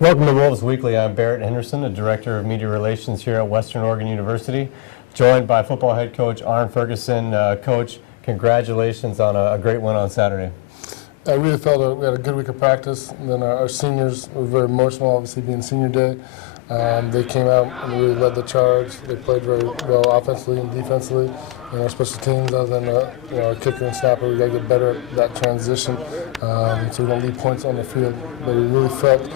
Welcome to Wolves Weekly. I'm Barrett Henderson, the Director of Media Relations here at Western Oregon University, joined by football head coach Arn Ferguson. Coach, congratulations on a great win on Saturday. I really felt we had a good week of practice, and then our seniors were very emotional, obviously being senior day. They came out and really led the charge. They played very well offensively and defensively. Our special teams, other than our kicker and snapper, we got to get better at that transition so we don't leave points on the field. But we really felt,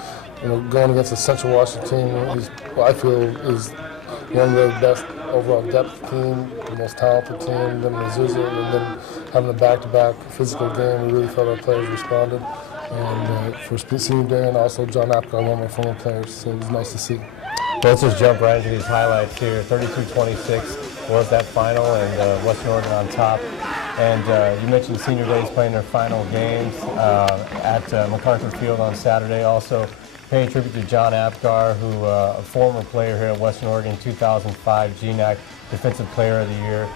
going against the Central Washington team, I feel is one of the best overall depth team, the most talented team, then Azusa, and then having a back-to-back physical game, we really felt our players responded. And for senior day, and also John Apgar, one of our former players, so it was nice to see. Let's just jump right into these highlights here. 32-26 was that final, and Western Oregon on top. And you mentioned senior days playing their final games at MacArthur Field on Saturday. Also paying tribute to John Apgar, who a former player here at Western Oregon, 2005 GNAC Defensive Player of the Year,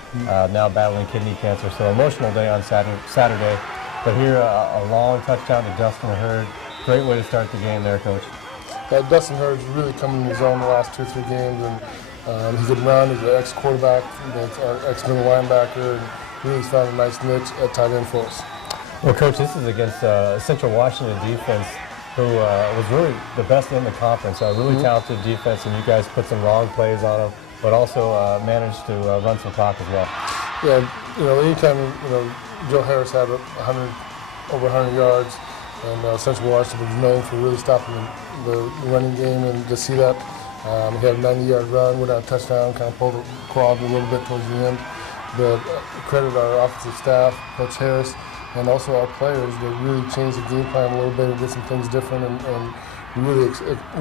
now battling kidney cancer. So emotional day on Saturday. But here, a long touchdown to Dustin Hurd. Great way to start the game there, Coach. Dustin Hurd's really come in his own the last 2 or 3 games, and he could run. He's an ex-quarterback, ex-middle linebacker, and really found a nice niche at tight end for us. Well, Coach, this is against Central Washington defense, who was really the best in the conference. A really talented defense, and you guys put some long plays on them, but also managed to run some clock as well. Yeah, anytime Joe Harris had over 100 yards, and Central Washington was known for really stopping the running game, and to see that, he had a 90-yard run, went out a touchdown, kind of pulled the quad a little bit towards the end. But credit our offensive staff, Coach Harris, and also our players. They really changed the game plan a little bit and did some things different, and really,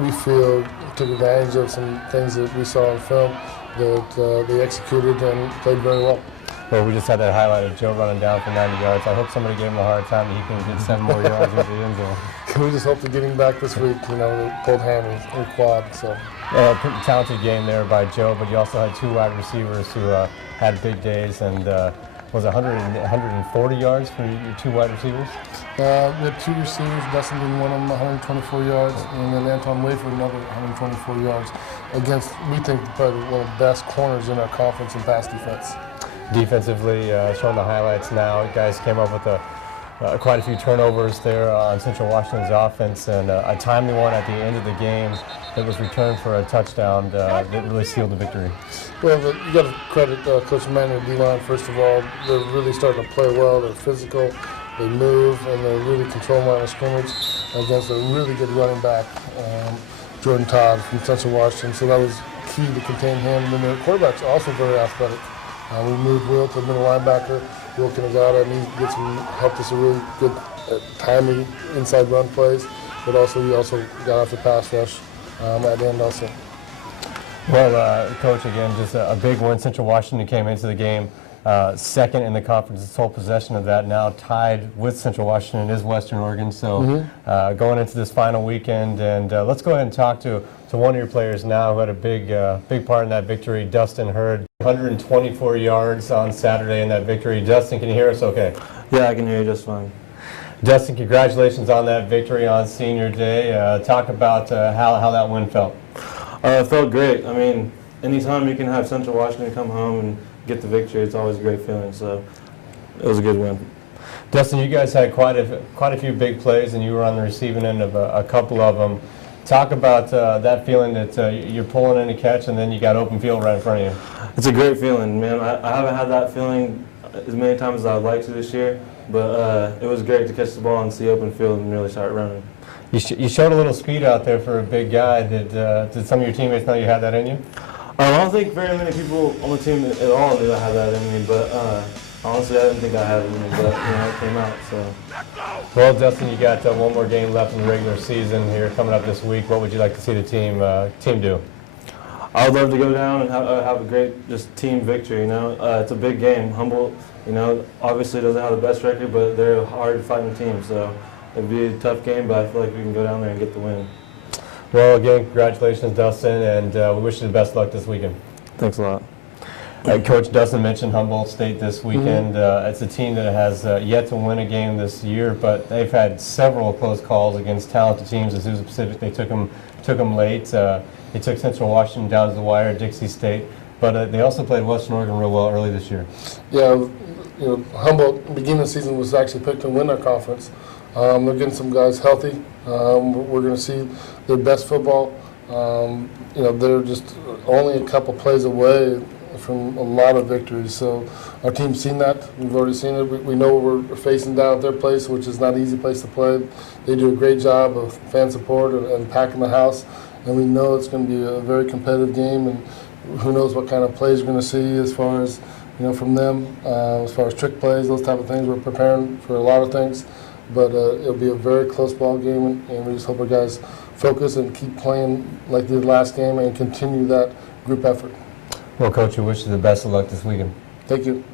we feel, took advantage of some things that we saw on film that they executed and played very well. Well, we just had that highlight of Joe running down for 90 yards. I hope somebody gave him a hard time and he can get 7 more yards into the end zone. Can we just hope to get him back this week, pulled hammy and quad. So. Pretty talented game there by Joe, but you also had 2 wide receivers who had big days, and was 140 yards for your 2 wide receivers? We had 2 receivers, Dustin being one of them, 124 yards, and then Anton Wayford another 124 yards against, we think, probably one of the best corners in our conference in pass defense. Defensively, showing the highlights now, you guys came up with quite a few turnovers there on Central Washington's offense, and a timely one at the end of the game that was returned for a touchdown that really sealed the victory. Well, you got to credit Coach Manuel D-line, first of all. They're really starting to play well. They're physical, they move, and they really control line of scrimmage against a really good running back, Jordan Todd from Central Washington. So that was key to contain him. And then their quarterback's also very athletic. We moved Will to the middle linebacker, Will Kanagata, and he helped us a really good timely inside run plays, but also he also got off the pass rush at the end also. Well, Coach, again, just a big win. Central Washington came into the game second in the conference, sole possession of that. Now tied with Central Washington is Western Oregon. So going into this final weekend, and let's go ahead and talk to one of your players now who had a big part in that victory, Dustin Hurd. 124 yards on Saturday in that victory. Dustin, can you hear us okay? Yeah, I can hear you just fine. Dustin, congratulations on that victory on Senior Day. Talk about how that win felt. It felt great. I mean, anytime you can have Central Washington come home and get the victory, it's always a great feeling. So it was a good win. Dustin, you guys had quite a few big plays, and you were on the receiving end of a couple of them. Talk about that feeling that you're pulling in a catch and then you got open field right in front of you. It's a great feeling, man. I haven't had that feeling as many times as I'd like to this year, but it was great to catch the ball and see open field and really start running. You showed a little speed out there for a big guy. Did some of your teammates know you had that in you? I don't think very many people on the team at all knew I had that in me, but honestly, I didn't think I had it in me, but it came out. So. Well, Dustin, you got one more game left in the regular season here coming up this week. What would you like to see the team do? I would love to go down and have a great just team victory. It's a big game. Humboldt, obviously doesn't have the best record, but they're a hard fighting team. So it'd be a tough game, but I feel like we can go down there and get the win. Well, again, congratulations, Dustin, and we wish you the best luck this weekend. Thanks a lot. Coach Dustin mentioned Humboldt State this weekend. It's a team that has yet to win a game this year, but they've had several close calls against talented teams. Azusa Pacific, they took them late. They took Central Washington down to the wire, Dixie State, but they also played Western Oregon real well early this year. Yeah, Humboldt, beginning of the season, was actually picked to win our conference. They're getting some guys healthy. We're going to see their best football. They're just only a couple plays away from a lot of victories. So our team's seen that. We've already seen it. We know we're facing down at their place, which is not an easy place to play. They do a great job of fan support and packing the house. And we know it's going to be a very competitive game. And who knows what kind of plays we're going to see as far as, from them, as far as trick plays, those type of things. We're preparing for a lot of things. But it'll be a very close ball game, and we just hope our guys focus and keep playing like they did last game and continue that group effort. Well, Coach, we wish you the best of luck this weekend. Thank you.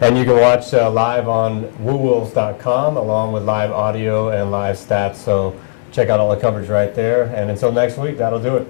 And you can watch live on WooWolves.com along with live audio and live stats. So check out all the coverage right there. And until next week, that'll do it.